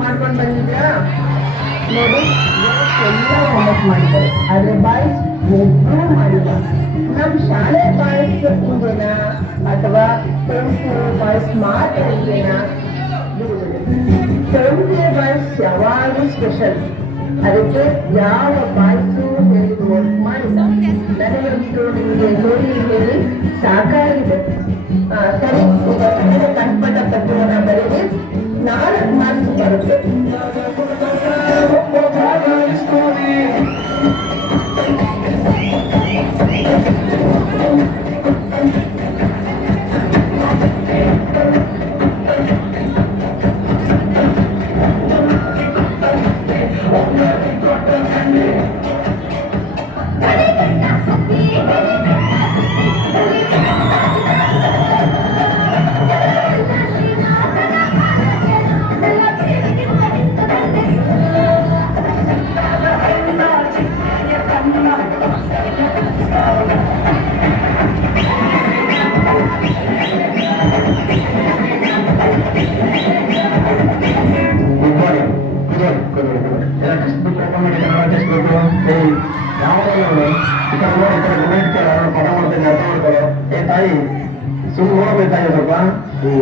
ಮಾಡ್ಕೊಂಡು ಬಂದಿದ್ಯಾ ನೋಡಿ, ಎಲ್ಲ ಹೋಮ್ವರ್ಕ್ ಮಾಡಿದ್ದಾರೆ. ಆದ್ರೆ ಬಾಯ್ಸ್ ಒಬ್ಬರೂ ಮಾಡಿಲ್ಲ. ನಮ್ಮ ಶಾಲೆ ಬಾಯ್ಸ್ ಹಿಂಗೇನಾ ಅಥವಾ 10th ಬಾಯ್ಸ್ ಮಾತ್ರ ಹಿಂಗೇನಾ? 10th ಬಾಯ್ಸ್ ಯಾವಾಗಲೂ ಸ್ಪೆಷಲ್. ಅದಕ್ಕೆ ಯಾವ ಬಾಯ್ಸು ಹೇಳಿದ ವರ್ಕ್ ಮಾಡಿಲ್ಲ. ನನಗಂತೂ ನಿಮಗೆ ಹೇಳಿ ಸಾಕಾಗಿದೆ. ಸರಿ, ಕಣ್ಪಟ್ಟ ಪತ್ರವನ್ನ ಬರೆದು 4 ಮಾರ್ಕ್ಸ್ ಬರುತ್ತೆ.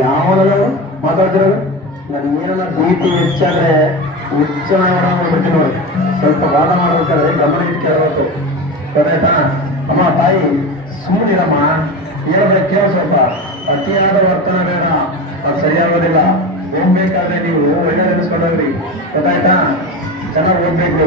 ಯಾವನಲ್ಲ ಮಾತಾಡ್ತಿರೋದು ನನಗೆ ಏನಾರ ಪ್ರೀತಿ ಹೆಚ್ಚಾದ್ರೆ ಉಚ್ಚಬಿಟ್ಟು ನೋಡಿ. ಸ್ವಲ್ಪ ವಾದ ಮಾಡ್ಬೇಕಾದ್ರೆ ಗಮನ ಇಟ್ಟು ಕೇಳಬೇಕು, ಗೊತ್ತಾಯ್ತಾ? ಅಮ್ಮ ತಾಯಿ ಸುಮ್ಮನಿರಮ್ಮ, ಏನಂದ್ರೆ ಕೇಳ, ಸ್ವಲ್ಪ ಅತಿಯಾದ ವರ್ತನ ಬೇಡ, ಅದು ಸರಿಯಾಗೋದಿಲ್ಲ. ಹೋಗ್ಬೇಕಾದ್ರೆ ನೀವು ಒಳ್ಳೆ ನೆನೆಸ್ಕೊಂಡೋಗ್ರಿ, ಗೊತ್ತಾಯ್ತಾ? ಚೆನ್ನಾಗಿ ಓದ್ಬೇಕು.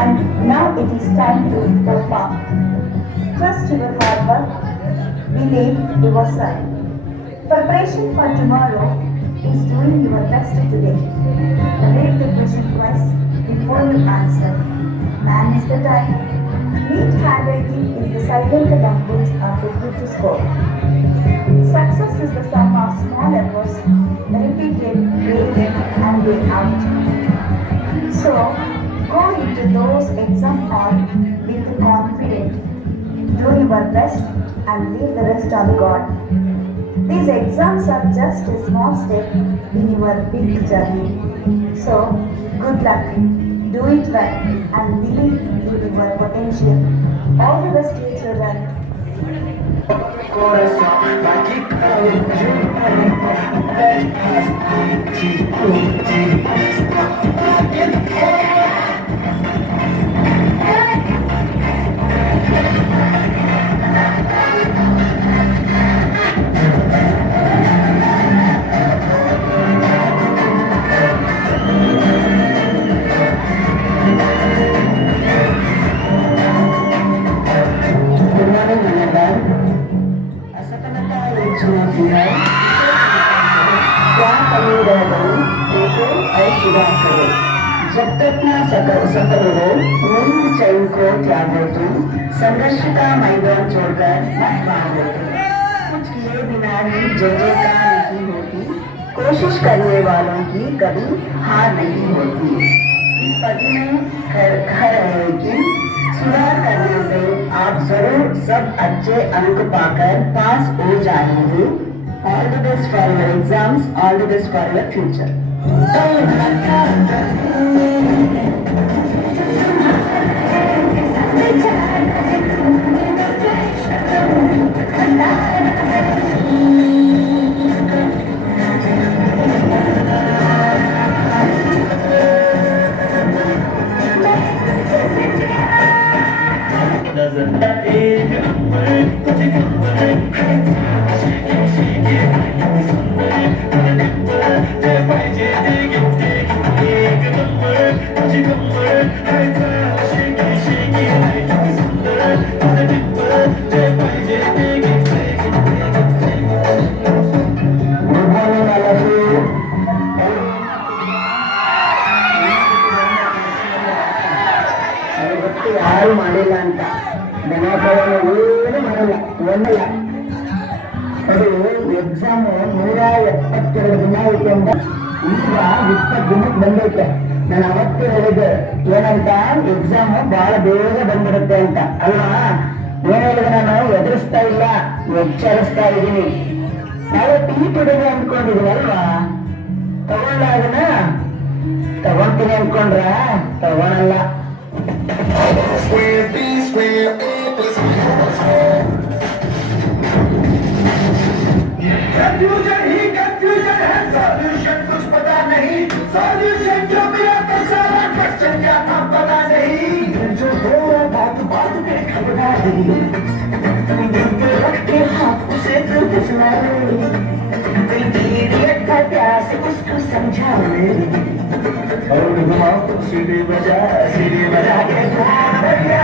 And now it is time to perform. Trust your hard work, believe yourself. Preparation for tomorrow is doing your best today. Read the question twice before you answer. Manage the time. Neat handwriting is the silent language of the good to score. Success is the sum of small efforts repeated day in and day out. So, go into those exam hall with confidence. Do your best and leave the rest on God. These exams are just a small step in your big journey. So, good luck. Do it well and believe in your potential. All the best to you, children. क्या कमी रह गई देखो ऐश्वर्या करो जब तक न सफल हो नींद चैन को त्यागो तुम संघर्ष का मैदान छोड़कर मत भागो कुछ किए बिना ही जय जयकार नहीं होती कोशिश करने वालों की कभी हार नहीं होती इस पति में घर है कि सुधार करने से आप जरूर सब अच्छे अंक पाकर पास हो जाएंगे All the best for your exams, all the best for your future. ಯಾರು ಮಾಡಿಲ್ಲ ಅಂತ ದನಗಳನ್ನು ಏನು ಮಾಡಲ್ಲ ಒಂದಲ್ಲ ಅದು ಎಕ್ಸಾಮ್ 172 ದಿನ ಐತೆ ಅಂತ ಈಗ 20 ದಿನಕ್ಕೆ ಬಂದೈತೆ ನಾನು ಅವತ್ತೇ ಹೇಳಿದೆ ಏನಂತ ಎಕ್ಸಾಮ್ ಬಹಳ ಬೇಗ ಬಂದ್ಬಿಡುತ್ತೆ ಅಂತ ಅಲ್ವಾ ಏನ್ ಹೇಳಿದೆ ನಾನು ಎದುರಿಸ್ತಾ ಇಲ್ಲ ಎಚ್ಚರಿಸ್ತಾ ಇದ್ದೀನಿ ನಾಳೆ ಟೀ ಕೊಡೋದು ಅನ್ಕೊಂಡಿದ್ದೀನಿ ಅಲ್ವಾ ತಗೊಂಡಾಗನ ತಗೊಂತೀನಿ ಅನ್ಕೊಂಡ್ರ ತಗೊಳಲ್ಲ Square B, square A, plus Confusion he confusion है solution कुछ पता नहीं solution जो मिला तो सारा question क्या था पता नहीं जो हो बात बात में घबरा रही दिल पे रख के हाथ उसे दिल पे सुना रही दिल का प्यास उसको समझा रही और घुमाओ सीढ़ी बजा के बढ़िया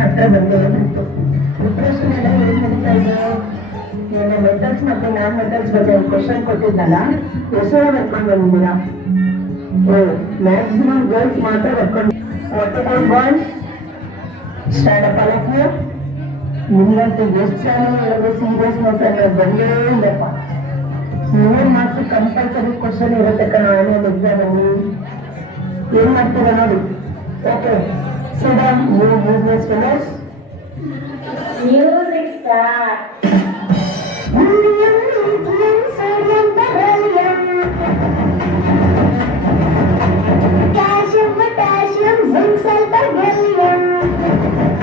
ಹತ್ರ ಬಂದು ಪ್ರಿಪ್ರೇಷನ್ ಎಲ್ಲ ಹೇಗೆ ನಡೀತಾ ಇದೆ ನೀನು ಮೆಥಡ್ಸ್ ಮತ್ತೆ ನಾನ್ ಮೆಥಡ್ಸ್ ಬಗ್ಗೆ ಒಂದು ಕ್ವಶನ್ ಕೊಟ್ಟಿದ್ನಲ್ಲ ಹೆಸರು ಬರ್ಕೊಂಡು ಬಂದಿದ್ದೀರಾ ಮ್ಯಾಕ್ಸಿಮಮ್ ಗರ್ಲ್ಸ್ ಮಾತ್ರ ಬರ್ಕೊಂಡು what about boys stand up ಆಗಕ್ಕೆ ನಿಮ್ಗಂತೂ ಎಷ್ಟು ಚಾನಲ್ ಹೇಳೋದು ಸೀರಿಯಸ್ ನೋಟ್ ಅನ್ನೋದು ಬಂದೇ ಇಲ್ಲಪ್ಪ 100 ಮಾರ್ಕ್ಸ್ ಕಂಪಲ್ಸರಿ ಕ್ವಶನ್ ಇರುತ್ತೆ ಕಣ ಆನ್ಲೈನ್ ಎಕ್ಸಾಮ್ ಅಲ್ಲಿ ಏನ್ ಮಾಡ್ತೀರಾ ನೋಡಿ okay sit down you business fellows Music start. Calcium, potassium, zinc, sulfur, gallium.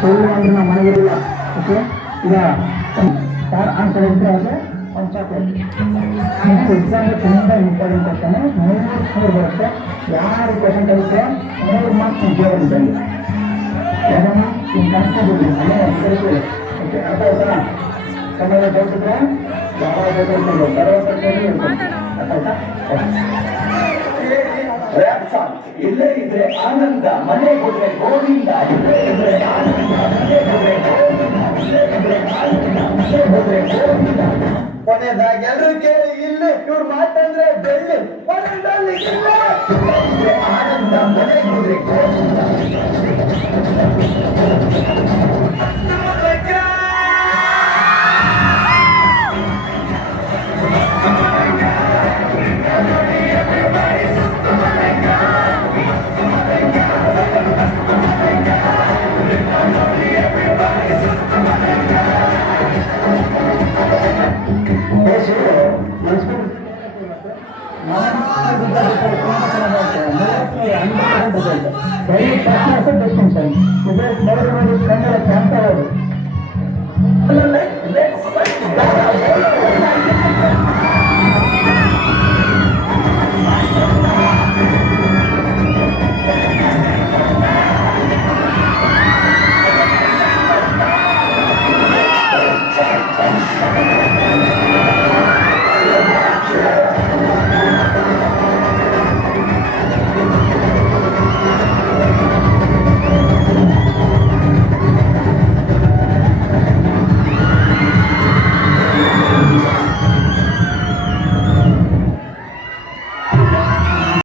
ಸುಳ್ಳು ಅಂದ್ರೆ ನಾವು ಮನೆಗಿರಲ್ಲ ಓಕೆ ಈಗ ಯಾರು ಆನ್ಸರ್ ಇದ್ರೆ ಅವ್ರಿಗೆ ಒಂದು ಎಕ್ಸಾಮ್ ತುಂಬ ಇಂಪಾರ್ಟೆಂಟ್ ಆಗ್ತಾನೆ 3 ಬರುತ್ತೆ 6% ಐತೆ 3 ಮಾರ್ಕ್ಸ್ ಉದ್ಯೋಗ ಬಂದು ಯಾರನ್ನ ಇನ್ನು ಕನ್ಸ್ಕೊಂಡಿದ್ವಿ ಅಲ್ಲೇ ಓಕೆ ಅರ್ಥ ಆಯ್ತಾ ಸಮಯ ತೋರಿಸಿದ್ರೆ ಯಾವಾಗ ತೋರಿಸ್ಕೊಂಡು ಅರ್ಥ ಆಯ್ತಾ ರ್ಯಾಪ್ ಸಾಂಗ್ ಇಲ್ಲೇ ಇದ್ರೆ ಆನಂದ ಮನೆ ಹೋದ್ರೆ ಗೋವಿಂದ ಇಲ್ಲೇ ಇದ್ರೆ ಆನಂದ ಮನೆ ಹೋದ್ರೆ ಗೋವಿಂದ ಇಲ್ಲೇ ಇದ್ರೆ ಆನಂದ ಮನೆ ಹೋದ್ರೆ ಗೋವಿಂದ ಕೊನೆದಾಗ ಎಲ್ಲರೂ ಕೇಳಿ ಇಲ್ಲೇ ಇವ್ರು ಮಾತಂದ್ರೆ ಬೆಳ್ಳಿ ಹೊರದಲ್ಲಿ ಇಲ್ಲೇ ಇದ್ರೆ ಆನಂದ ಮನೆ ಹೋದ್ರೆ ಗೋವಿಂದ ಕನ್ನಡ ಕ್ಯಾಂಪರ್ ಅವರು Let's fight.